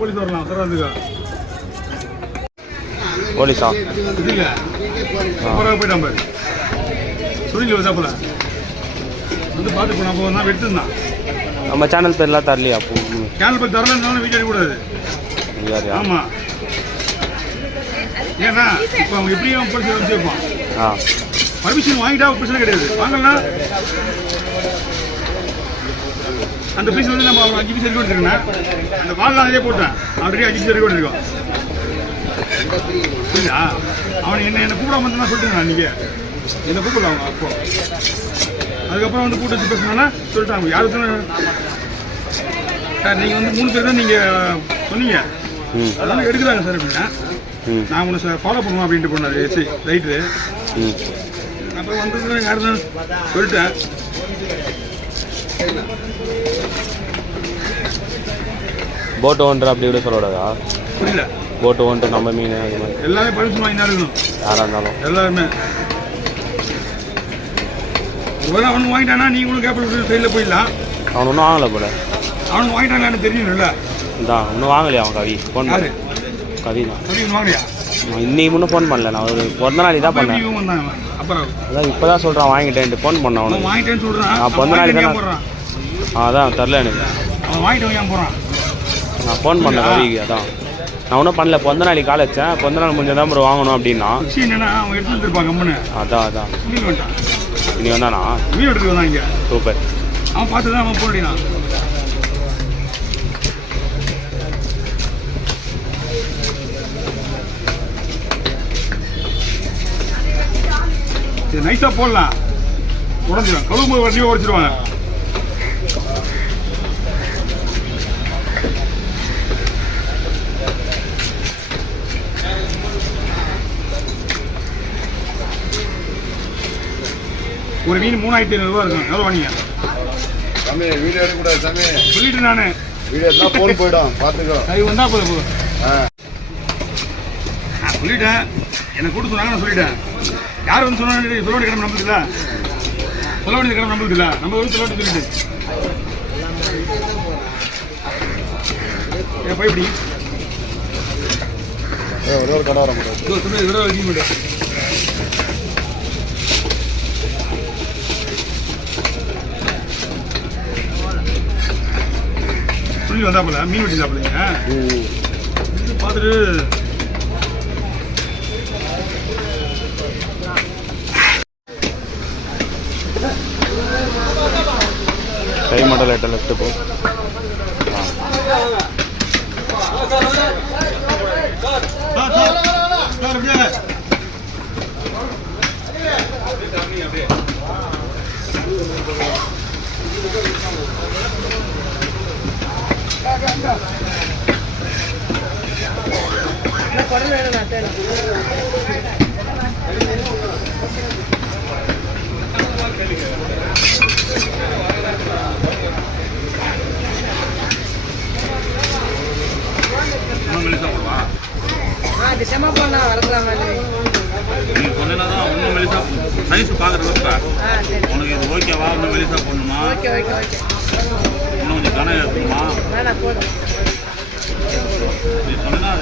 Police வரலாம் தரதுக்கு போலீஸா இல்ல போயிட்டான் பாரு சொல்லி வந்தாப்புல வந்து பார்த்து நம்ம தான் வெட்டுந்தான் நம்ம சேனல் பேர்லாம் தரலையா அப்போ சேனல் பேர் தரலன்னாலும் வீடியோ எடுக்கக்கூடாது ஆமாம் ஏன்னா இப்போ அவங்க எப்படியும் படிச்சு வச்சுருப்பான் பர்மிஷன் வாங்கிட்டா பிரச்சனை கிடையாது வாங்கலன்னா அந்த பீஸ் வந்து நம்ம 5 பீஸ் ரெடி பண்ணிருக்கேன் அந்த வாங்கலாம் அதே போட்டேன் ஆல்ரெடி 5 பீஸ் ரெடி பண்ணிருக்கோம் புரியுதா அவனை என்ன கூப்பிடாம வந்து நான் சொல்லிட்டேன் நான் நீங்கள் என்னை கூப்பிடல அவங்க அப்போ அதுக்கப்புறம் வந்து கூட்டு வச்சு பேசினால சொல்லிட்டாங்க யாருக்கு சார் நீங்கள் வந்து 3 பேர் தான் நீங்கள் சொன்னீங்க அதெல்லாம் எடுக்கிறாங்க சார் அப்படின்னா நான் உன்னை சார் ஃபாலோ பண்ணுவேன் அப்படின்ட்டு போனாரு சரி ரைட்டு அப்போ வந்து யாரு தான் சொல்லிட்டேன் போட்டு ஒன்று அப்படி விட சொல்லக்கூடாதா புரியல போட்டு ஒன்று நம்ம மீன் அது மாதிரி எல்லாமே பர்மிஷன் வாங்கி தான் இருக்கணும் யாராக இருந்தாலும் எல்லாருமே அவனுக்கு வாங்கிட்டானா நீங்களும் கேபிள் சைடில் போயிடலாம் அவன் ஒன்றும் வாங்கலை போல அவனுக்கு வாங்கிட்டாங்கன்னு தெரியும்ல இதான் இன்னும் வாங்கலையா அவன் கவி ஃபோன் பண்ணு கவி தான் கவி வாங்கலையா இன்னைக்கு முன்னும் ஃபோன் பண்ணல நான் ஒரு பிறந்த நாளைக்கு தான் பண்ணேன் அப்புறம் அதான் இப்போ தான் சொல்கிறான் வாங்கிட்டேன்ட்டு ஃபோன் பண்ண அவனுக்கு வாங்கிட்டேன்னு சொல்கிறான் நான் பிறந்த நாளைக்கு தான் போடுறான் அதான் தரல எனக்கு அவன் வாங்கிட்டு வாங்க போகிறான் நான் ஃபோன் பண்ணேன் கவிக்கு அதான் நான் ஒன்றும் பண்ணல பிறந்த நாளைக்கு கால் வச்சேன் பிறந்த நாள் முடிஞ்சதான் அப்புறம் வாங்கணும் அப்படின்னா என்னன்னா அவன் எடுத்து வந்துருப்பான் கம்முன்னு அதான் இனி வந்தானா மீன் எடுத்து வந்தான் இங்கே சூப்பர் அவன் பார்த்து தான் அவன் போடினான் இது நைஸாக போடலாம் உடஞ்சிடும் கழுவும்போது வண்டியை உடச்சிடுவாங்க ஒரு மீன் 3500 இருக்கும் எவ்வளோ வாங்கிங்க சாமி வீடியோ எடுக்கக்கூடாது சாமி சொல்லிட்டு நான் வீடியோ எடுத்தால் ஃபோன் போயிடும் பார்த்துக்கோ அது வந்தால் போதும் நான் சொல்லிட்டேன் என்னை கூட்டு சொன்னாங்க நான் சொல்லிட்டேன் யார் வந்து சொல்ல வேண்டிய கிடமை நம்புதில்ல சொல்ல வேண்டியது கிடமை நம்புதில்ல நம்ம வந்து சொல்ல வேண்டியது சொல்லிட்டு ஏன் போய் இப்படி ஒரே ஒரு கடை வர முடியாது விட வைக்க மாட்டேன் சொல்லி வந்தாப்புல மீன் வெட்டி சாப்பிடுங்க பார்த்துட்டு கை மட்டும் லைட்டாக லெஃப்ட்டு போ டிசம்பர் பண்ணா வரலாம் நீ சொன்னா ஒன்றும் மெலிசா சைஸ் பார்க்குறதுக்கா உனக்கு இது ஓகேவா ஒன்றும் மெலிசா போடணுமா ஓகே ஓகே ஓகே இன்னும் கொஞ்சம் கணக்கு எடுத்துமா வேணாம் போதும் நீ சொன்னா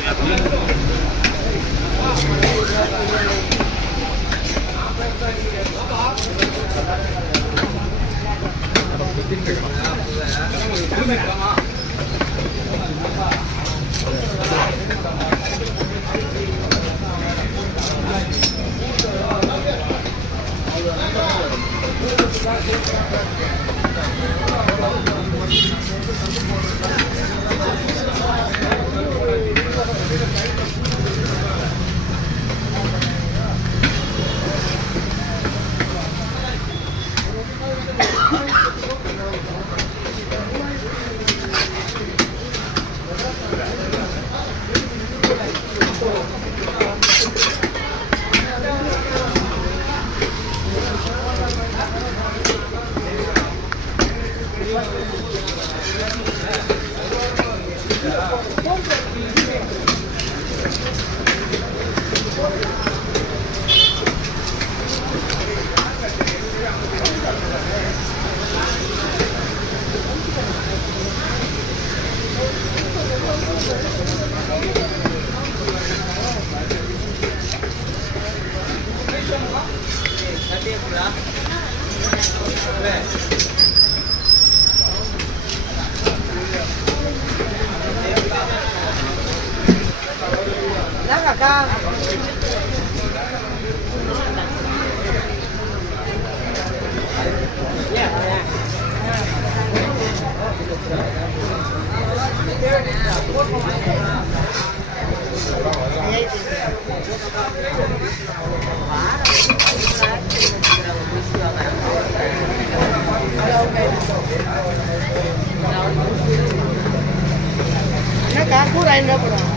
காக்கூர் 5 ரூபா போடுவோம்.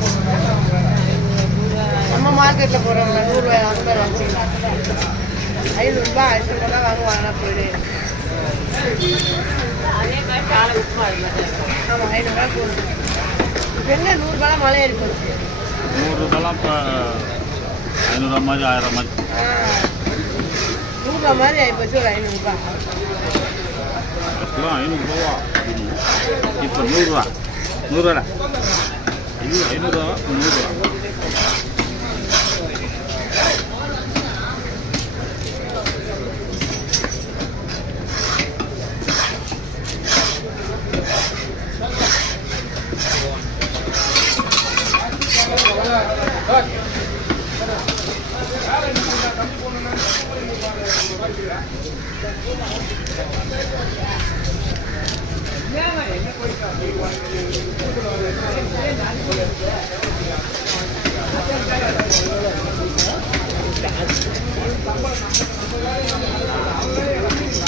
நம்ம மார்க்கெட்டில் போடுறோம்ல 100 ரூபாய் அந்த மாதிரி வச்சுக்கலாம். 500 ரூபாய் 500 ரூபா வாங்குவாங்க போயிடு. ஆமாம் 500 ரூபா போடுது. இப்போ என்ன 100 ரூபாய் மழை ஏறி போச்சு. 100 ரூபாய்லாம் இப்போ 500 மாதிரி 1000 மாதிரி 100 ரூபா மாதிரி ஆகிப்போச்சு. ஒரு 500 ரூபா. ஃபஸ்ட்லாம் 500 ரூபா இப்போ 100 ரூபா 100 ரூபா இது 500 ரூபா 100 ரூபா.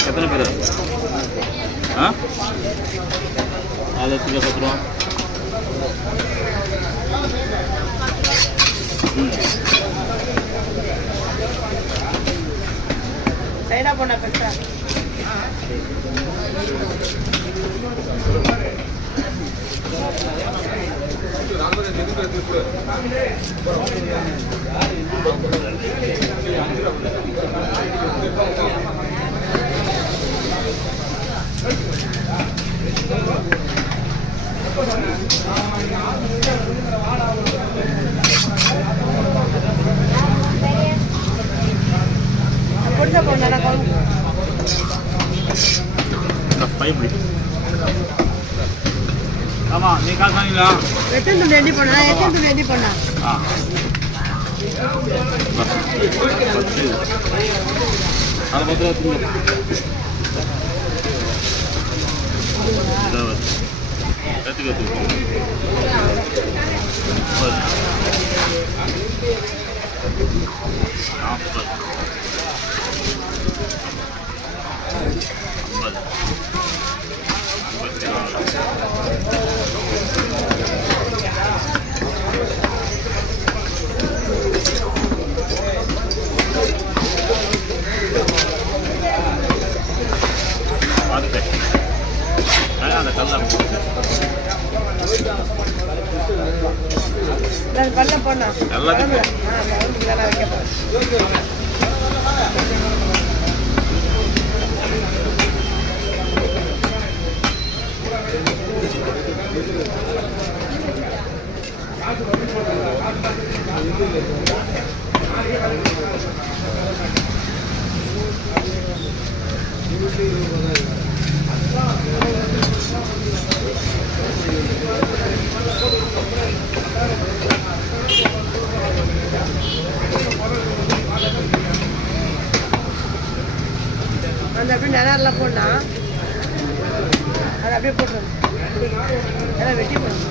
எத்தனை பேர்? ஆ அது 10 ரூபா. சைடா போனா பெருசா பொடிசா போனா குழம்பு பைப்டி ஆமாம் நீ காசு வாங்கிங்களா? எத்தனை துண்டு ரெடி பண்ணா எத்தனை துண்டு ரெடி பண்ணா ஆ 10 10 ரூபா அந்த கல்ல பல்ல போனா எல்லாத்தையும் வைக்க போறேன். அந்த அப்படியே நிழல்லாம் போடனா அதை அப்படியே போட்டுருங்க. எல்லாம் வெட்டி போடணும்.